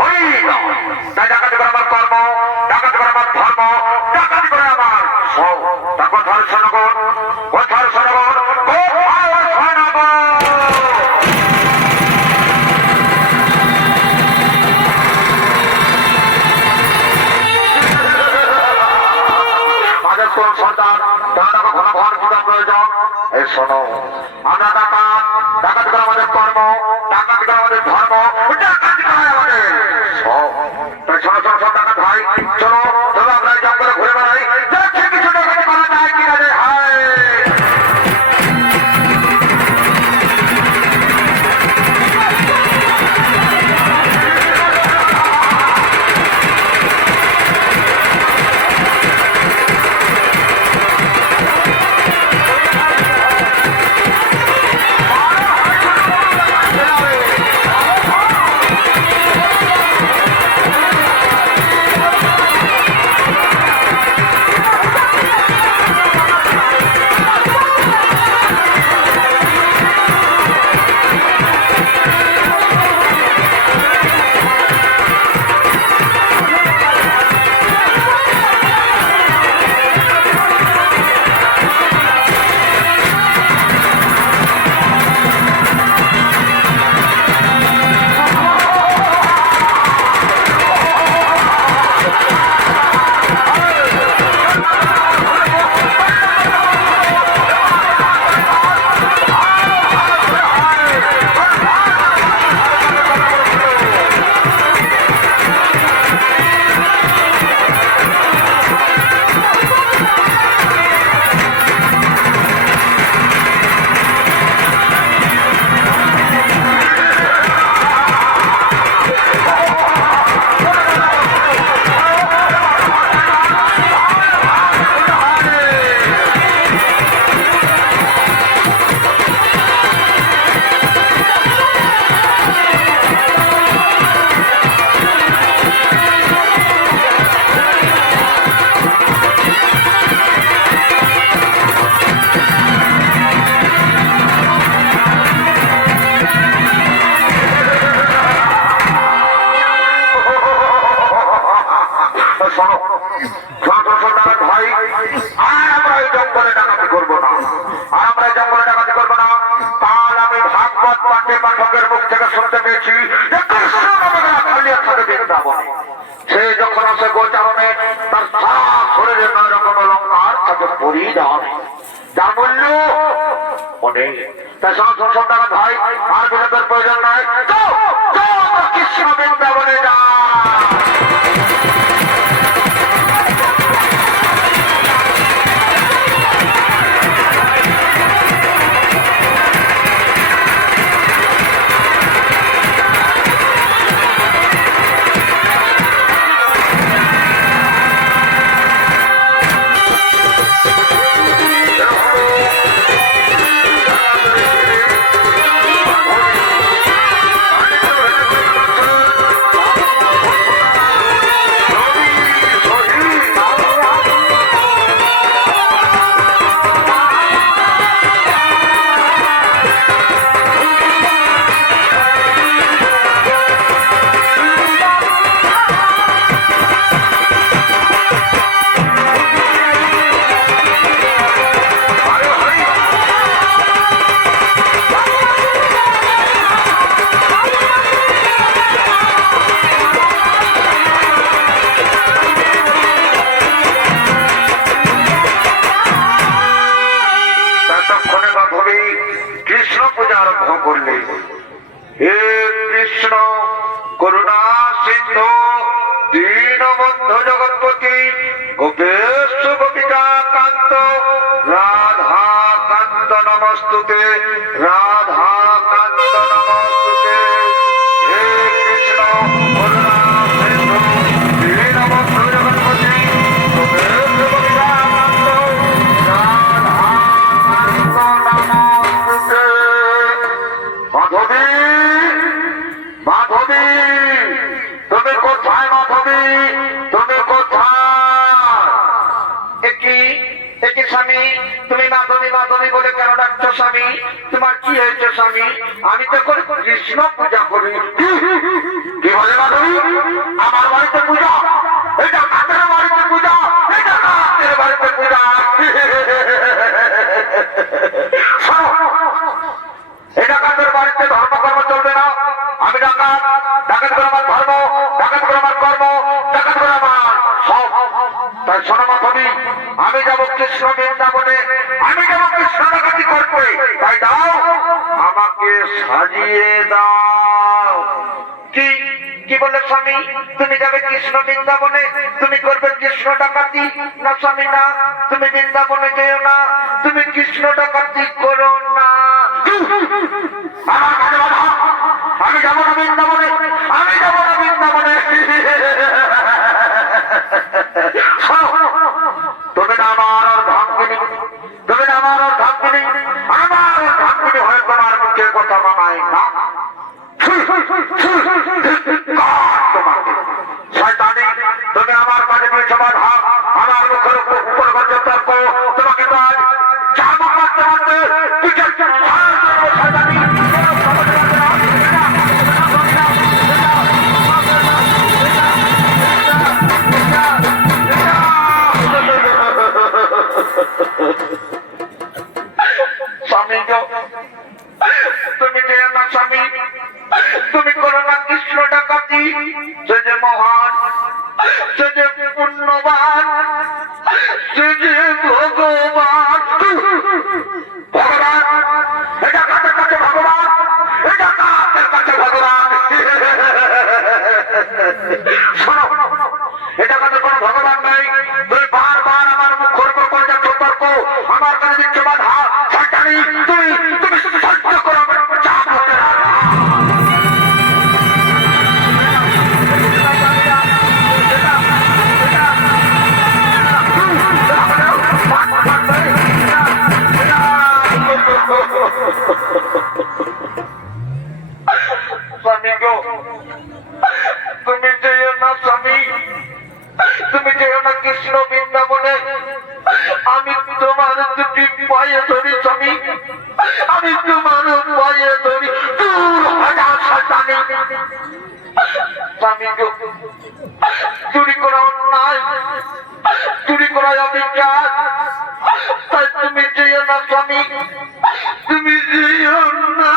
হই না। তাই ডাকাতি করে আমার কর্ম, ডাকাতি করে আমার ধর্ম, ডাকাতি করে আমার সব। তা কথার শোনগণ, কথার শোনগণ, কথার শোনগণ। কোন সন্তান তারা ঘন ঘন পূজা প্রয়োজন। এই শোনো, আমরা ডাকাত, ডাকাতি করে আমাদের কর্ম, ডাকাতি করে আমাদের ধর্ম, ডাকাতি করে আমাদের সব। তাই শোনো শোনো সব ডাকাত ভাই, চলো চলো আমরা এই জঙ্গলে ঘুরে বেড়াই, দেখছি কিছু ডাকাতি করা যায় কিনা রে। হায় সে যখন আসে গোচারণে তার সারা শরীরে নয় রকম অলঙ্কার তাকে পরিধান, যার মূল্য অনেক। তাই সংসদ টাকা ভাই আর বিনোদের প্রয়োজন নয়, কৃষ্ণ বৃন্দাবনে যা। হে কৃষ্ণ করুণা সিন্ধু দীনবন্ধু জগৎপতি গোপেশ গোপিকা কান্ত রাধা কান্ত নমস্তুতে, রাধা কান্ত নমস্তুতে। হে কৃষ্ণ করুণা সিন্ধু দীনবন্ধু জগৎপতি গোপেশ গোপিকা কান্ত রাধা কান্ত নমস্তুতে। মাধবী মাধবী তুমি কোথায়? মাধবী তুমি কোথায়? একই স্বামী, তুমি মাধবী মাধবী বলে কেন ডাকছো স্বামী? তোমার কি হয়েছে স্বামী? আমি তো কৃষ্ণ পূজা করি। কি বলে মাধবী? ডাকাতি করা আমার ধর্ম, ডাকাতি করা আমার কর্ম, ডাকাতি করা আমার সব। তাই শোনো মা স্বামী, আমি যাবো কৃষ্ণ বৃন্দাবনে, আমি যাবো কৃষ্ণ ডাকাতি করতে। তাই দাও আমাকে সাজিয়ে দাও। কি কি বলে স্বামী? তুমি যাবে কৃষ্ণ বৃন্দাবনে, তুমি করবে কৃষ্ণ ডাকাতি? না স্বামী না, তুমি বৃন্দাবনে যেও না, তুমি কৃষ্ণ ডাকাতি করো না। আমার কাছে বাধা, আমি যাবো না বৃন্দাবনে, আমি যাবো না বৃন্দাবনে। তুমি না আমার ধামকিনি, তুমি না আমার ধামকিনি, আমার ধামকিনি হয়ে তোমার মুখে কথা মানায় না। তুমি আমার কাছে পেয়েছো বাধা, আমার মুখের উপর তর্ক, তোমাকে তো আজ চাবুক মারতে মারতে স্বামী গো, তুমি যে না স্বামী, তুমি করো না কৃষ্ণ ডাকাতি। সে যে মহান, সে যে পুণ্যবান, সে যে ভগবান। ভগবান এটা কাছে কাছে ভগবান, এটা কাছে কাছে ভগবান। শোনো, এটা কাছে কোনো ভগবান নাই। তুমি বারবার আমার মুখের উপর করে যাচ্ছ তর্ক, আমার কাছে দিচ্ছ বাধা। শয়তানি, তুমি তুমি সহ্য করো, চাপ হতে না। স্বামী গো, তুমি যেও না স্বামী, তুমি যেও না কৃষ্ণ বৃন্দাবনে। আমি তোমার দুটি পায়ে ধরি স্বামী, আমি তোমার পায়ে ধরি। দূর হাজার শয়তানি। স্বামী গো, চুরি করা অন্যায়, চুরি করা অবিচার। তাই তুমি যেও না স্বামী, তুমি যেও না।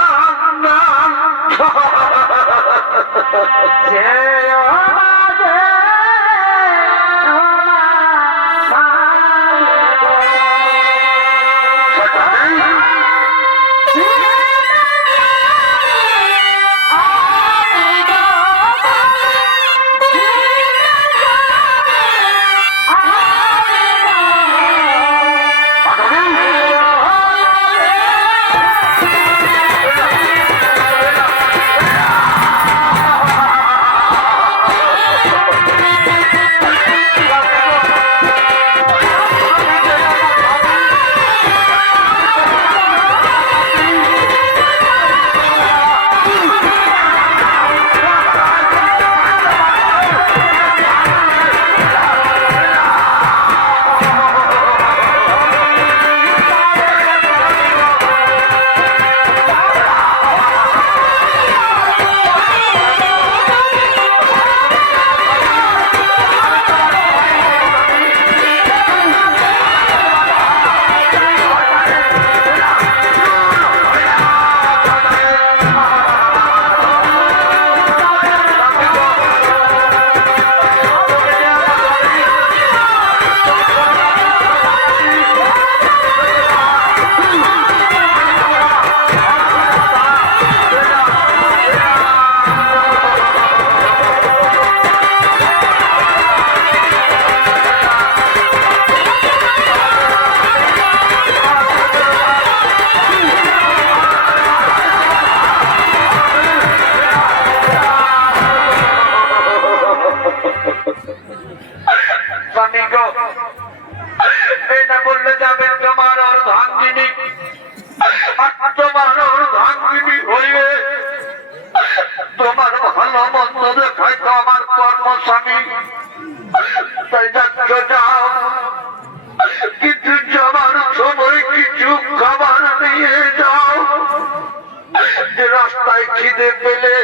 রাস্তায় খিদে পেলে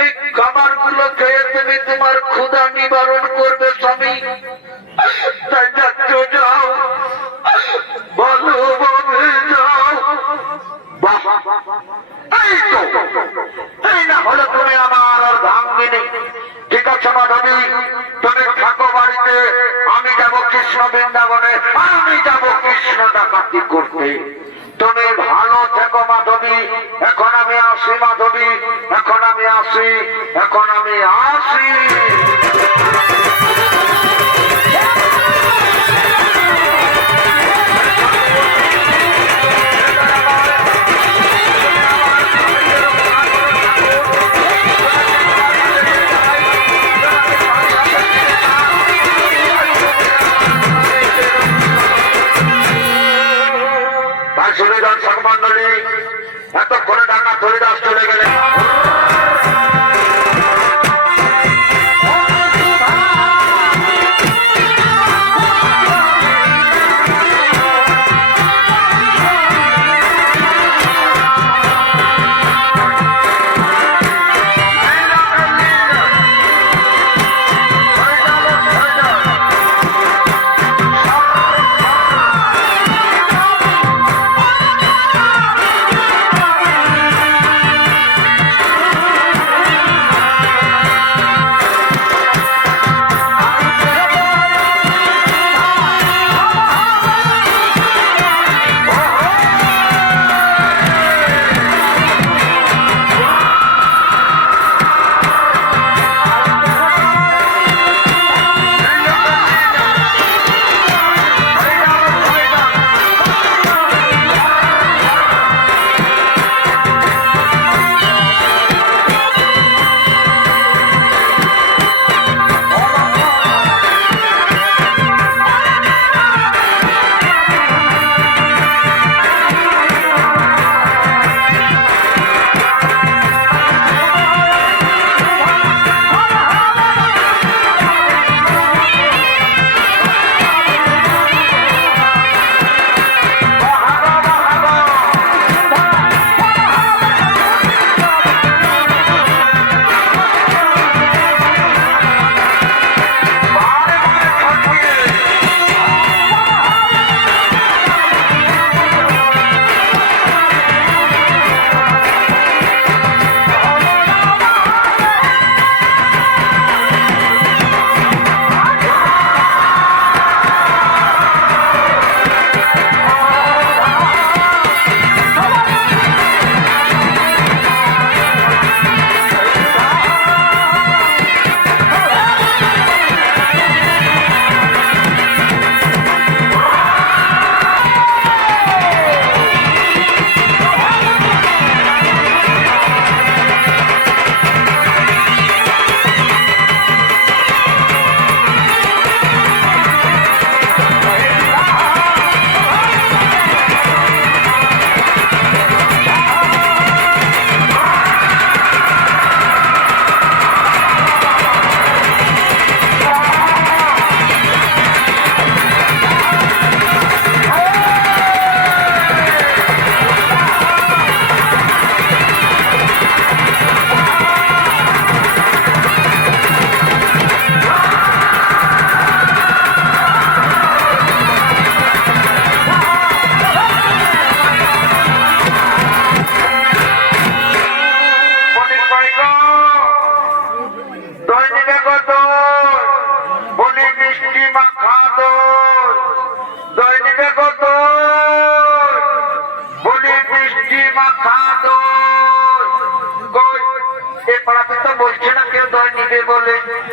এই খাবার গুলো খেয়ে তুমি তোমার ক্ষুধা নিবারণ করবে স্বামী। তাই যাচ্ছ যাও, ভালোভাবে যাও। এই না হলে তুমি আমার অর্ধাঙ্গিনী। ঠিক আছে মাধবী, তুমি থাকো বাড়িতে, আমি যাব কৃষ্ণ বৃন্দাবনে, আমি যাব কৃষ্ণ ডাকাতি করতে। তুমি ভালো থেকো মাধবী। এখন আমি আসি মাধবী, এখন আমি আসি, এখন আমি আসি। দর্শক মন্ডলী, এতক্ষণে ঢাকা হরিদাস চলে গেলেন।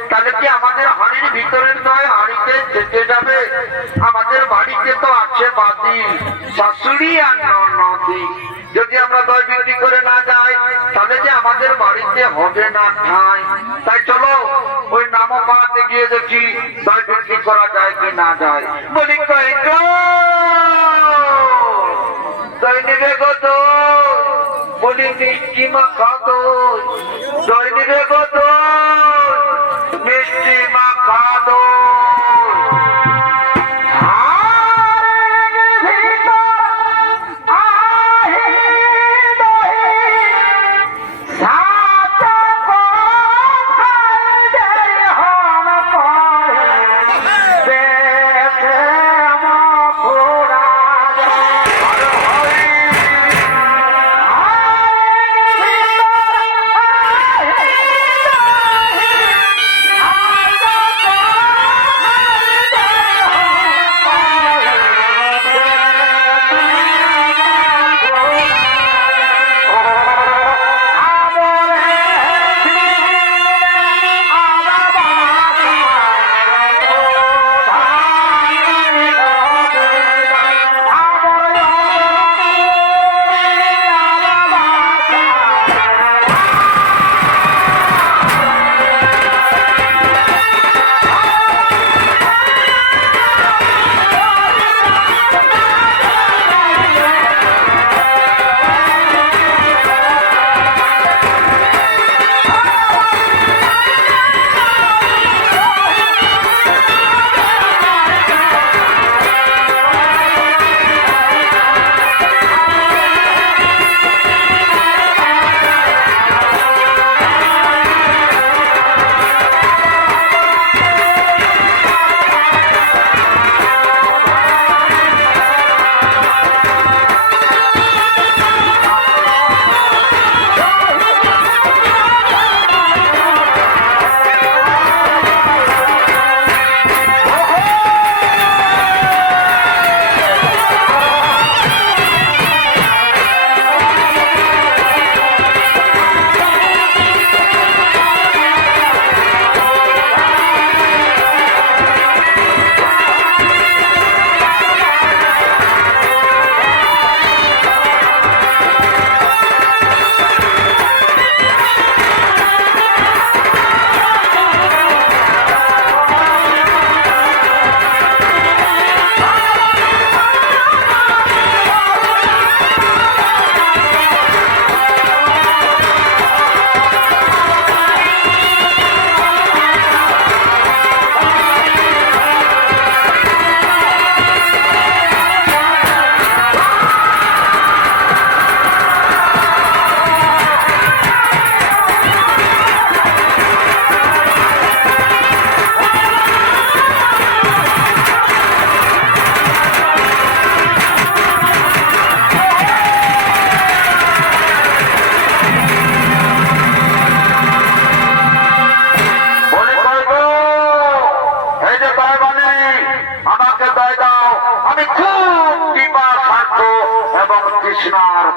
তাহলে কি আমাদের হাড়ির ভিতরের দয় হাড়িতে থেকে যাবে? আমাদের বাড়িতে তো আছে বাদি, শাশুড়ি আর ননদি। যদি আমরা দই বিক্রি করে না যাই তাহলে যে আমাদের বাড়িতে হবে না ঠাঁই। তাই চলো ওই নামো পাড়াতে গিয়ে দেখি দই বিক্রি করা যায় কি না যায়। বলি কই গো দই নিবে গো দই, বলি মিষ্টি মাখা দই, দই নিবে গো দই, মিষ্টি মাখা দই।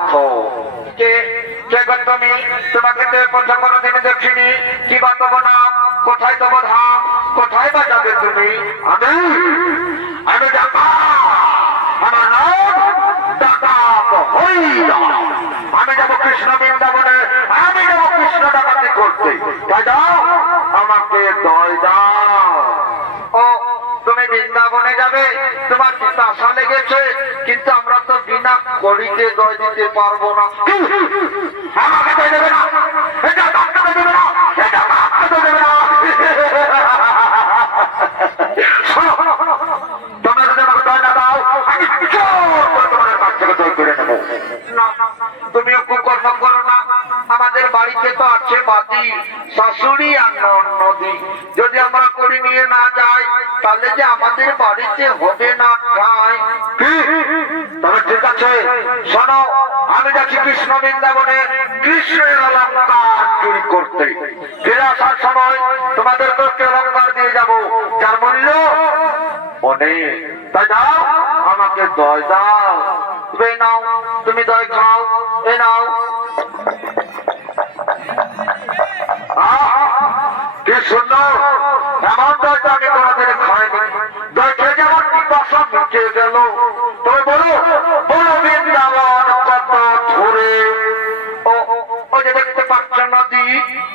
অর্থ। কে কে গো তুমি? তোমাকে তো প্রথম কোনোদিন দেখিনি। কি বা তব নাম? কোথায় তব ধাম? কোথায় বা যাবে তুমি? আমি যাবো, আমার নাম ডাকাত হইয়া। আমি যাবো কৃষ্ণ বৃন্দাবনে, আমি যাবো কৃষ্ণ ডাকাতি করতে। তাই দাও আমাকে দয় দাও। ও তুমি বৃন্দাবনে যাবে, তোমার পিতা আশা লেগেছে, কিন্তু আমরা তো বিনা করিতে দয় দিতে পারবো না। আমাকে দয় দেবে না, এটা কাউকে দেবে না, এটা কাউকে দেবে না। তোমরা যদি আমাকে দয় না দাও, আমি তোমাদের কাছ থেকে দয় করে নেবো না। তুমিও কুকর্ম করো না। আমাদের বাড়িতে তো আছে বাদি, শাশুড়ি আর নদী। যদি আমরা করে নিয়ে না যাই, তাহলে যে আমাদের বাড়িতে হবে না ঠাঁই। তবে ঠিক আছে, শোনো, আমি যাচ্ছি কৃষ্ণ বৃন্দাবনে কৃষ্ণের অলঙ্কার চুরি করতে। ফিরে আসার সময় তোমাদেরকে একটি অলঙ্কার দিয়ে যাবো, যার মূল্য অনেক। তাই দাও আমাকে দয় দাও। তুমি নাও, তুমি দয় খাও, এ নাও। কি সুন্দর, এমন দয় তো আমি কোনোদিন খাইনি। দয় খেয়ে যাওয়ার কি বাসা মিটে গেল। তবে বলো বলো বৃন্দাবন কত দূরে? ওই যে দেখতে পাচ্ছ নদী,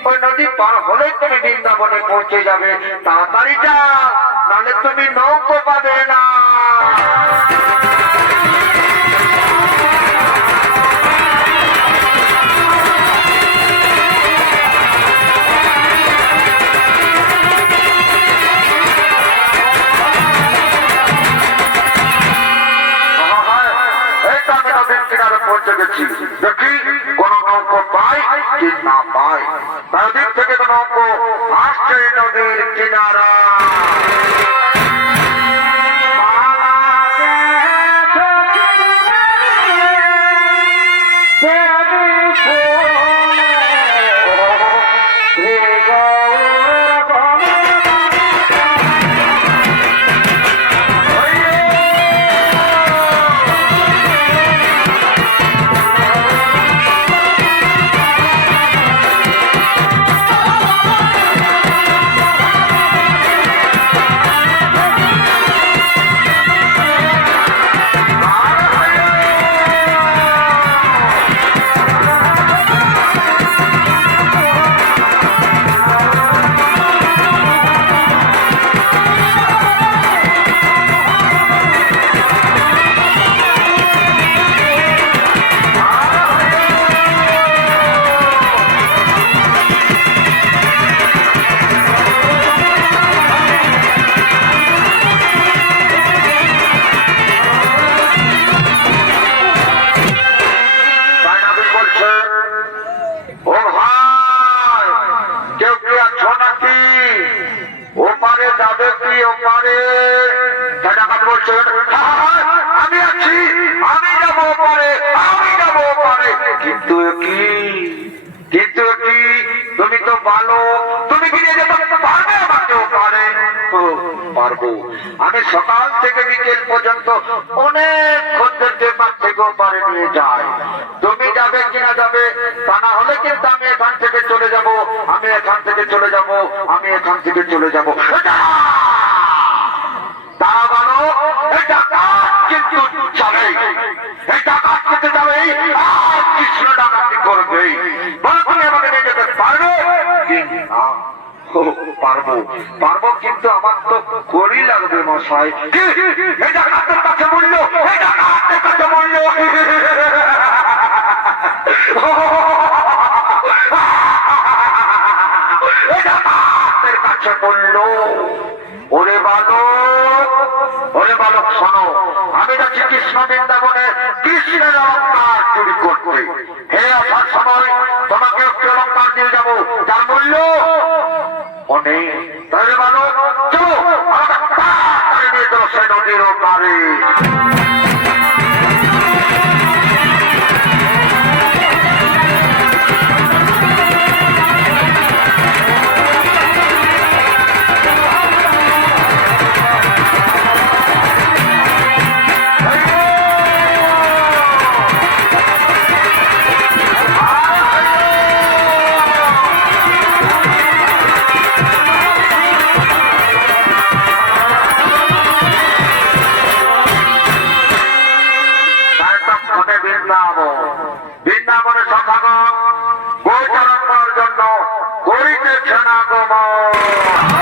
ওই নদী পার হলে তুমি বৃন্দাবনে পৌঁছে যাবে। তাড়াতাড়ি যাও, নাহলে তুমি নৌকো পাবে না। পৌঁছে গেছি, দেখি কোন নৌকো পাই কি না পাই। নদীর থেকে নৌকো আসছে নদীর কিনারা। আমি আছি, আমি যাবো পারে, আমি যাবো পারে। কিন্তু কি, কিন্তু কি, তুমি তো ভালো, তুমি কি নিয়ে যেতে পারবে? আমাকেও পারে, পারবো। আমি সকাল থেকে বিকেল পর্যন্ত অনেক খদ্দের পেপার থেকেও পারে নিয়ে যাই। তুমি যাবে কিনা যাবে, তা না হলে কিন্তু আমি এখান থেকে চলে যাব, আমি এখান থেকে চলে যাব, আমি এখান থেকে চলে যাব। তারা বলো এই ডাকাত কিন্তু যাবে, এই ডাকাত কিন্তু যাবে, আর কৃষ্ণ ডাকাতি করবে। বলে আমাকে নিয়ে যেতে পারবে কি না? পারবো, পারবো, কিন্তু আমার তো করি লাগবে মশাই। এই ডাকাতের কাছে মূল্য, এই ডাকাতের কাছে মূল্য। এই ডাকাতের কাছে মূল্য। ওরে বালক, ওরে বালক শোনো, আমি যাচ্ছি কৃষ্ণ বৃন্দাবনে কৃষ্ণের অলঙ্কার চুরি করতে। হে আসার সময় তোমাকে একটি অলঙ্কার দিয়ে যাবো, যার মূল্য অনেক। তাহলে বালক চলো, আমাকে তাড়াতাড়ি নিয়ে চলো সে নদীর পারে। আগমন।